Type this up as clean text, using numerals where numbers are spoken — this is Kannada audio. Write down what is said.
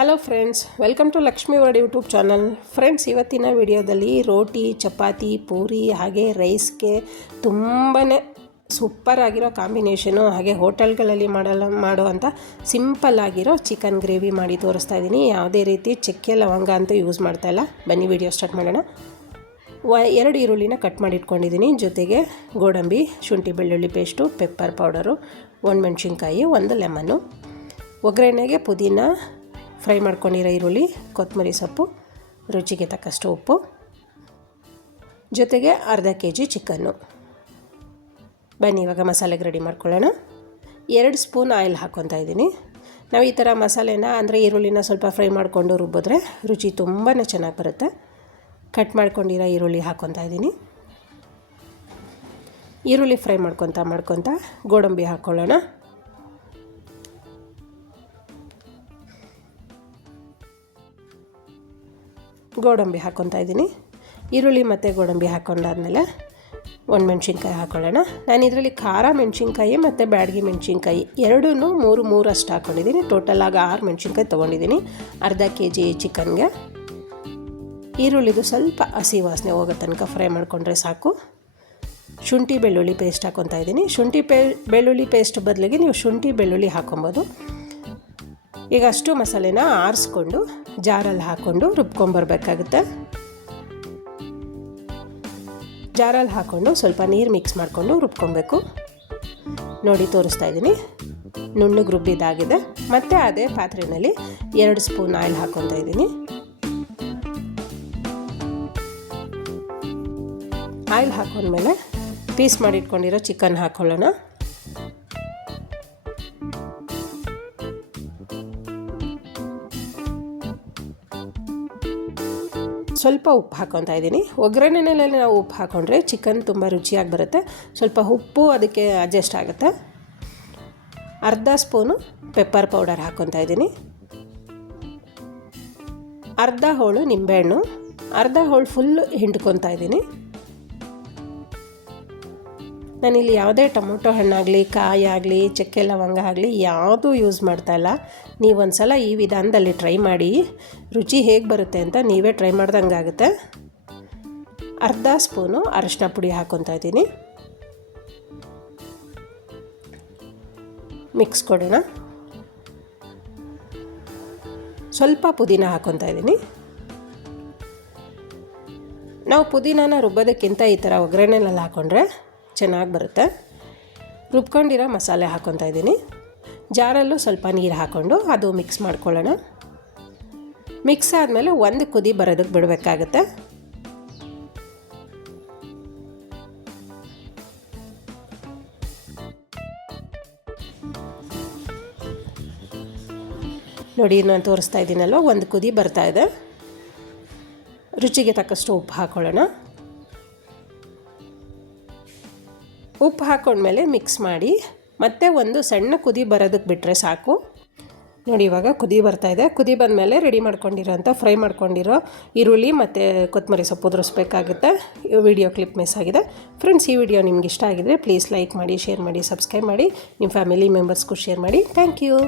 Hello friends, welcome to Lakshmi world YouTube channel. Friends, ಇವತ್ತಿನ ವಿಡಿಯೋದಲ್ಲಿ ರೋಟಿ, ಚಪಾತಿ, ಪೂರಿ ಹಾಗೆ ರೈಸ್ಗೆ ತುಂಬಾ ಸೂಪರ್ ಆಗಿರೋ ಕಾಂಬಿನೇಷನು, ಹಾಗೆ ಹೋಟೆಲ್ಗಳಲ್ಲಿ ಮಾಡುವಂಥ ಸಿಂಪಲ್ ಆಗಿರೋ ಚಿಕನ್ ಗ್ರೇವಿ ಮಾಡಿ ತೋರಿಸ್ತಾ ಇದ್ದೀನಿ. ಯಾವುದೇ ರೀತಿ ಚಕ್ಕೆ ಲವಂಗ ಅಂತೂ ಯೂಸ್ ಮಾಡ್ತಾಯಿಲ್ಲ. ಬನ್ನಿ ವಿಡಿಯೋ ಸ್ಟಾರ್ಟ್ ಮಾಡೋಣ. 2 ಈರುಳ್ಳಿನ ಕಟ್ ಮಾಡಿ ಇಟ್ಕೊಂಡಿದ್ದೀನಿ. ಜೊತೆಗೆ ಗೋಡಂಬಿ, ಶುಂಠಿ ಬೆಳ್ಳುಳ್ಳಿ ಪೇಸ್ಟು, ಪೆಪ್ಪರ್ ಪೌಡರು, 1 ಮೆಣಸಿನ್ಕಾಯಿ, 1 ಲೆಮನ್ನು, ಒಗ್ಗರಣೆಗೆ ಪುದೀನ, ಫ್ರೈ ಮಾಡ್ಕೊಂಡಿರೋ ಈರುಳ್ಳಿ, ಕೊತ್ತಂಬರಿ ಸೊಪ್ಪು, ರುಚಿಗೆ ತಕ್ಕಷ್ಟು ಉಪ್ಪು, ಜೊತೆಗೆ ಅರ್ಧ kg ಚಿಕನ್ನು. ಬನ್ನಿ ಇವಾಗ ಮಸಾಲೆಗೆ ರೆಡಿ ಮಾಡ್ಕೊಳ್ಳೋಣ. 2 ಸ್ಪೂನ್ ಆಯಿಲ್ ಹಾಕ್ಕೊತಾ ಇದ್ದೀನಿ. ನಾವು ಈ ಥರ ಮಸಾಲೆನ ಅಂದರೆ ಈರುಳ್ಳಿನ ಸ್ವಲ್ಪ ಫ್ರೈ ಮಾಡಿಕೊಂಡು ರುಬ್ಬಿದ್ರೆ ರುಚಿ ತುಂಬಾ ಚೆನ್ನಾಗಿ ಬರುತ್ತೆ. ಕಟ್ ಮಾಡ್ಕೊಂಡಿರೋ ಈರುಳ್ಳಿ ಹಾಕ್ಕೊತಾ ಇದ್ದೀನಿ. ಈರುಳ್ಳಿ ಫ್ರೈ ಮಾಡ್ಕೊತಾ ಗೋಡಂಬಿ ಹಾಕ್ಕೊಳ್ಳೋಣ. ಗೋಡಂಬಿ ಹಾಕ್ಕೊತಾ ಇದ್ದೀನಿ. ಈರುಳ್ಳಿ ಮತ್ತು ಗೋಡಂಬಿ ಹಾಕ್ಕೊಂಡಾದ್ಮೇಲೆ 1 ಮೆಣಸಿನ್ಕಾಯಿ ಹಾಕ್ಕೊಳ್ಳೋಣ. ನಾನು ಇದರಲ್ಲಿ ಖಾರ ಮೆಣಸಿನ್ಕಾಯಿ ಮತ್ತು ಬ್ಯಾಡಗಿ ಮೆಣಸಿನ್ಕಾಯಿ ಎರಡೂ 3 ಅಷ್ಟು ಹಾಕ್ಕೊಂಡಿದ್ದೀನಿ. ಟೋಟಲಾಗಿ 6 ಮೆಣಸಿನ್ಕಾಯಿ ತೊಗೊಂಡಿದ್ದೀನಿ ಅರ್ಧ kg ಚಿಕನ್ಗೆ. ಈರುಳ್ಳಿದು ಸ್ವಲ್ಪ ಹಸಿ ವಾಸನೆ ಹೋಗೋ ತನಕ ಫ್ರೈ ಮಾಡಿಕೊಂಡ್ರೆ ಸಾಕು. ಶುಂಠಿ ಬೆಳ್ಳುಳ್ಳಿ ಪೇಸ್ಟ್ ಹಾಕ್ಕೊತಾ ಇದ್ದೀನಿ. ಶುಂಠಿ ಬೆಳ್ಳುಳ್ಳಿ ಪೇಸ್ಟ್ ಬದಲಿಗೆ ನೀವು ಶುಂಠಿ ಬೆಳ್ಳುಳ್ಳಿ ಹಾಕ್ಕೊಬೋದು. ಈಗ ಅಷ್ಟು ಮಸಾಲೆನ ಆರಿಸ್ಕೊಂಡು ಜಾರಲ್ಲಿ ಹಾಕ್ಕೊಂಡು ರುಬ್ಕೊಂಬರ್ಬೇಕಾಗುತ್ತೆ. ಜಾರಲ್ಲಿ ಹಾಕ್ಕೊಂಡು ಸ್ವಲ್ಪ ನೀರು ಮಿಕ್ಸ್ ಮಾಡಿಕೊಂಡು ರುಬ್ಕೊಬೇಕು. ನೋಡಿ ತೋರಿಸ್ತಾ ಇದ್ದೀನಿ, ನುಣ್ಣಗೆ ರುಬ್ಬಿದ್ದಾಗಿದೆ. ಮತ್ತು ಅದೇ ಪಾತ್ರೆಯಲ್ಲಿ 2 ಸ್ಪೂನ್ ಆಯಿಲ್ ಹಾಕ್ಕೊತಾ ಇದ್ದೀನಿ. ಆಯಿಲ್ ಹಾಕೊಂಡ್ಮೇಲೆ ಪೀಸ್ ಮಾಡಿಟ್ಕೊಂಡಿರೋ ಚಿಕನ್ ಹಾಕ್ಕೊಳ್ಳೋಣ. ಸ್ವಲ್ಪ ಉಪ್ಪು ಹಾಕ್ಕೊತಾ ಇದ್ದೀನಿ. ಒಗ್ಗರಣೆನಲ್ಲಿ ನಾವು ಉಪ್ಪು ಹಾಕ್ಕೊಂಡ್ರೆ ಚಿಕನ್ ತುಂಬ ರುಚಿಯಾಗಿ ಬರುತ್ತೆ. ಸ್ವಲ್ಪ ಉಪ್ಪು ಅದಕ್ಕೆ ಅಡ್ಜಸ್ಟ್ ಆಗುತ್ತೆ. ಅರ್ಧ ಸ್ಪೂನು ಪೆಪ್ಪರ್ ಪೌಡರ್ ಹಾಕ್ಕೊತಾ ಇದ್ದೀನಿ. ಅರ್ಧ ಹೋಳು ನಿಂಬೆಹಣ್ಣು, ಅರ್ಧ ಹೋಳು ಫುಲ್ಲು ಹಿಂಡ್ಕೊತಾ ಇದ್ದೀನಿ. ನಾನಿಲ್ಲಿ ಯಾವುದೇ ಟೊಮೊಟೊ ಹಣ್ಣಾಗಲಿ, ಕಾಯಿ ಆಗಲಿ, ಚಕ್ಕೆ ಲವಂಗ ಆಗಲಿ ಯಾವುದೂ ಯೂಸ್ ಮಾಡ್ತಾಯಿಲ್ಲ. ನೀವೊಂದು ಸಲ ಈ ವಿಧಾನದಲ್ಲಿ ಟ್ರೈ ಮಾಡಿ, ರುಚಿ ಹೇಗೆ ಬರುತ್ತೆ ಅಂತ ನೀವೇ ಟ್ರೈ ಮಾಡ್ದಂಗೆ ಆಗುತ್ತೆ. ಅರ್ಧ ಸ್ಪೂನು ಅರಿಶಿನ ಪುಡಿ ಹಾಕ್ಕೊತಾ ಇದ್ದೀನಿ. ಮಿಕ್ಸ್ ಕೊಡೋಣ. ಸ್ವಲ್ಪ ಪುದೀನ ಹಾಕ್ಕೊತಾ ಇದ್ದೀನಿ. ನಾವು ಪುದೀನಾನ ರುಬ್ಬೋದಕ್ಕಿಂತ ಈ ಥರ ಒಗ್ಗರಣೆನಲ್ಲಿ ಹಾಕ್ಕೊಂಡ್ರೆ ಚೆನ್ನಾಗಿ ಬರುತ್ತೆ. ರುಬ್ಕೊಂಡಿರೋ ಮಸಾಲೆ ಹಾಕ್ಕೊತಾ ಇದ್ದೀನಿ. ಜಾರಲ್ಲೂ ಸ್ವಲ್ಪ ನೀರು ಹಾಕ್ಕೊಂಡು ಅದು ಮಿಕ್ಸ್ ಮಾಡ್ಕೊಳ್ಳೋಣ. ಮಿಕ್ಸ್ ಆದಮೇಲೆ 1 ಕುದಿ ಬರೋದಕ್ಕೆ ಬಿಡಬೇಕಾಗುತ್ತೆ. ನೋಡಿ, ನಾನು ತೋರಿಸ್ತಾ ಇದ್ದೀನಲ್ವ, 1 ಕುದಿ ಬರ್ತಾ ಇದೆ. ರುಚಿಗೆ ತಕ್ಕಷ್ಟು ಉಪ್ಪು ಹಾಕ್ಕೊಳ್ಳೋಣ. ಉಪ್ಪು ಹಾಕ್ಕೊಂಡ್ಮೇಲೆ ಮಿಕ್ಸ್ ಮಾಡಿ ಮತ್ತೆ ಒಂದು ಸಣ್ಣ ಕುದಿ ಬರೋದಕ್ಕೆ ಬಿಟ್ಟರೆ ಸಾಕು. ನೋಡಿ, ಇವಾಗ ಕುದಿ ಬರ್ತಾಯಿದೆ. ಕುದಿ ಬಂದಮೇಲೆ ರೆಡಿ ಫ್ರೈ ಮಾಡ್ಕೊಂಡಿರೋ ಈರುಳ್ಳಿ ಮತ್ತು ಕೊತ್ತಂಬರಿ ಸೊಪ್ಪು ಉದುರಿಸ್ಬೇಕಾಗುತ್ತೆ. ವಿಡಿಯೋ ಕ್ಲಿಪ್ ಮಿಸ್ ಆಗಿದೆ. ಫ್ರೆಂಡ್ಸ್, ಈ ವಿಡಿಯೋ ನಿಮ್ಗೆ ಇಷ್ಟ ಆಗಿದರೆ ಪ್ಲೀಸ್ ಲೈಕ್ ಮಾಡಿ, ಶೇರ್ ಮಾಡಿ, ಸಬ್ಸ್ಕ್ರೈಬ್ ಮಾಡಿ, ನಿಮ್ಮ ಫ್ಯಾಮಿಲಿ ಮೆಂಬರ್ಸ್ಗೂ ಶೇರ್ ಮಾಡಿ. Thank you.